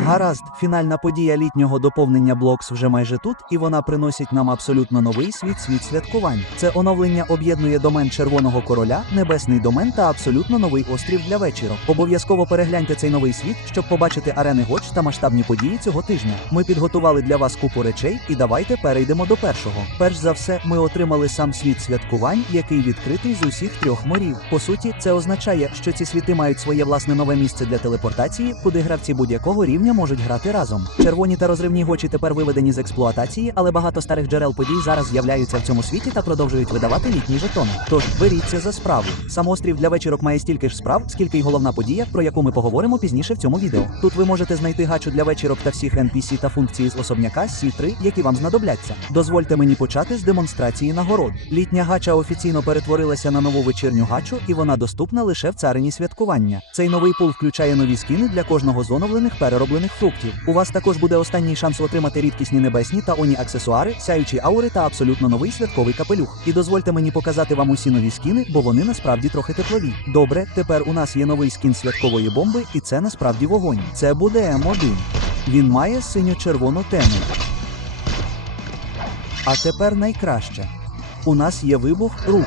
Гаразд, фінальна подія літнього доповнення Блокс вже майже тут, і вона приносить нам абсолютно новий світ світ святкувань. Це оновлення об'єднує домен Червоного короля, небесний домен та абсолютно новий острів для вечірок. Обов'язково перегляньте цей новий світ, щоб побачити арени гоч та масштабні події цього тижня. Ми підготували для вас купу речей, і давайте перейдемо до першого. Перш за все, ми отримали сам світ святкувань, який відкритий з усіх трьох морів. По суті, це означає, що ці світи мають своє власне нове місце для телепортації, куди гравці будь-якого рівня можуть грати разом. Червоні та розривні гочі тепер виведені з експлуатації, але багато старих джерел подій зараз з'являються в цьому світі та продовжують видавати літні жетони. Тож беріться за справу. Сам острів для вечірок має стільки ж справ, скільки й головна подія, про яку ми поговоримо пізніше в цьому відео. Тут ви можете знайти гачу для вечірок та всіх NPC та функції з особняка C3, які вам знадобляться. Дозвольте мені почати з демонстрації нагород. Літня гача офіційно перетворилася на нову вечірню гачу, і вона доступна лише в царині святкування. Цей новий пул включає нові скіни для кожного з оновлених перероблених фруктів. У вас також буде останній шанс отримати рідкісні небесні та оні аксесуари, сяючі аури та абсолютно новий святковий капелюх. І дозвольте мені показати вам усі нові скіни, бо вони насправді трохи теплові. Добре, тепер у нас є новий скін святкової бомби, і це насправді вогонь. Це буде М1. Він має синьо-червону тему. А тепер найкраще. У нас є вибух рух.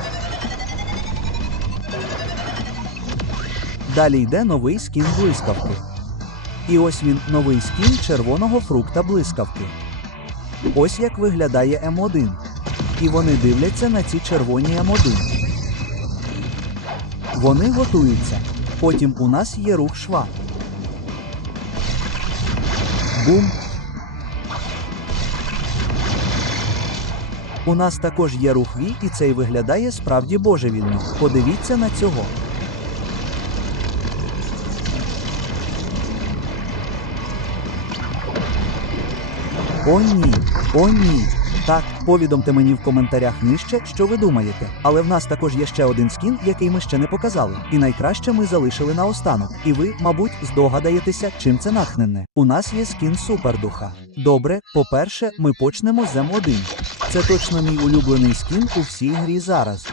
Далі йде новий скін блискавки. І ось він новий скін червоного фрукта блискавки. Ось як виглядає М1. І вони дивляться на ці червоні М1. Вони готуються. Потім у нас є рух шва. Бум. У нас також є рух Ві, і цей виглядає справді божевільно. Подивіться на цього. О ні, о ні. Так, повідомте мені в коментарях нижче, що ви думаєте. Але в нас також є ще один скін, який ми ще не показали. І найкраще ми залишили наостанок. І ви, мабуть, здогадаєтеся, чим це нахнене. У нас є скін супердуха. Добре, по-перше, ми почнемо з М1. Це точно мій улюблений скін у всій грі зараз.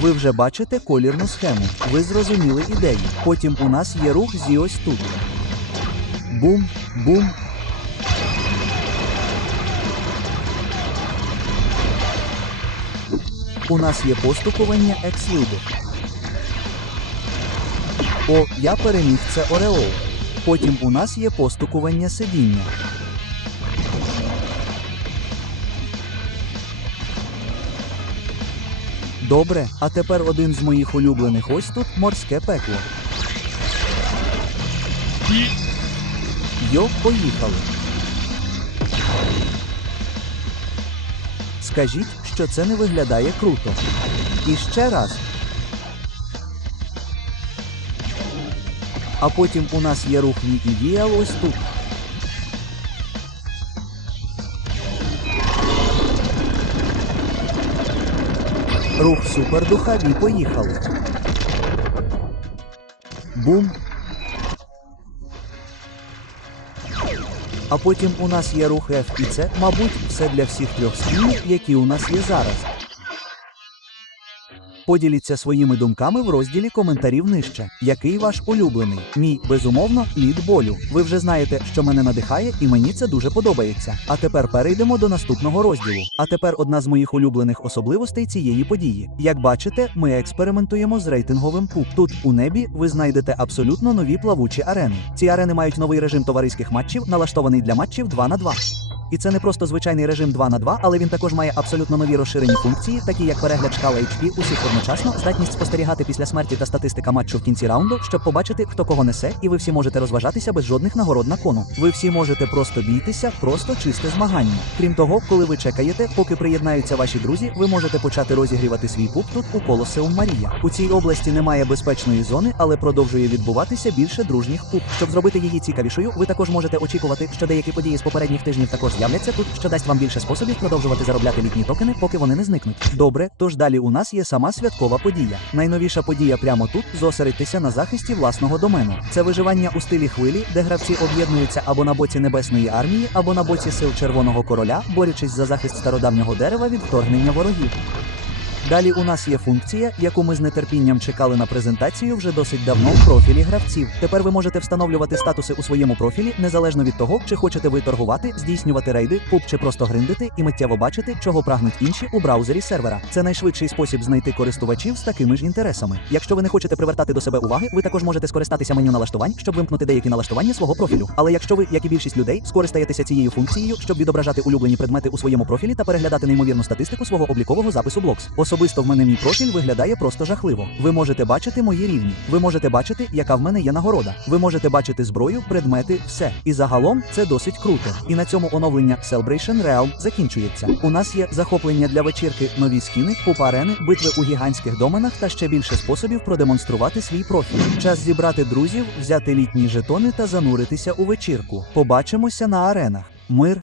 Ви вже бачите колірну схему. Ви зрозуміли ідею. Потім у нас є рух зі ось тут. Бум, бум, У нас є постукування екс-лиди. О, я переміг це Ореол. Потім у нас є постукування сидіння. Добре, а тепер один з моїх улюблених ось тут морське пекло. Йо, поїхали. Скажіть, що це не виглядає круто. І ще раз. А потім у нас є рух Ві ось тут. Рух супердуха Ві поїхали. Бум. А потім у нас є рух F, і це, мабуть, все для всіх трьох скінів, які у нас є зараз. Поділіться своїми думками в розділі коментарів нижче. Який ваш улюблений? Мій, безумовно, лід болю. Ви вже знаєте, що мене надихає, і мені це дуже подобається. А тепер перейдемо до наступного розділу. А тепер одна з моїх улюблених особливостей цієї події. Як бачите, ми експериментуємо з рейтинговим куб. Тут у небі ви знайдете абсолютно нові плавучі арени. Ці арени мають новий режим товариських матчів, налаштований для матчів 2 на 2. І це не просто звичайний режим 2 на 2, але він також має абсолютно нові розширені функції, такі як перегляд шкали HP усіх одночасно, здатність спостерігати після смерті та статистика матчу в кінці раунду, щоб побачити, хто кого несе, і ви всі можете розважатися без жодних нагород на кону. Ви всі можете просто бійтеся, просто чисте змагання. Крім того, коли ви чекаєте, поки приєднаються ваші друзі, ви можете почати розігрівати свій пуп тут у Колосеум Марія. У цій області немає безпечної зони, але продовжує відбуватися більше дружніх пуп. Щоб зробити її цікавішою, ви також можете очікувати, що деякі події з попередніх тижнів також з'являться тут, що дасть вам більше способів продовжувати заробляти літні токени, поки вони не зникнуть. Добре, тож далі у нас є сама святкова подія. Найновіша подія прямо тут зосередьтеся на захисті власного домену. Це виживання у стилі хвилі, де гравці об'єднуються або на боці небесної армії, або на боці сил Червоного короля, борючись за захист стародавнього дерева від вторгнення ворогів. Далі у нас є функція, яку ми з нетерпінням чекали на презентацію вже досить давно в профілі гравців. Тепер ви можете встановлювати статуси у своєму профілі незалежно від того, чи хочете ви торгувати, здійснювати рейди, пуб чи просто гриндити і миттєво бачити, чого прагнуть інші у браузері сервера. Це найшвидший спосіб знайти користувачів з такими ж інтересами. Якщо ви не хочете привертати до себе уваги, ви також можете скористатися меню налаштувань, щоб вимкнути деякі налаштування свого профілю. Але якщо ви, як і більшість людей, скористаєтеся цією функцією, щоб відображати улюблені предмети у своєму профілі та переглядати неймовірну статистику свого облікового запису Blocks. Особисто в мене мій профіль виглядає просто жахливо. Ви можете бачити мої рівні. Ви можете бачити, яка в мене є нагорода. Ви можете бачити зброю, предмети, все. І загалом це досить круто. І на цьому оновлення Celebration Realm закінчується. У нас є захоплення для вечірки, нові скіни, пуп-арени, битви у гігантських доменах та ще більше способів продемонструвати свій профіль. Час зібрати друзів, взяти літні жетони та зануритися у вечірку. Побачимося на аренах. Мир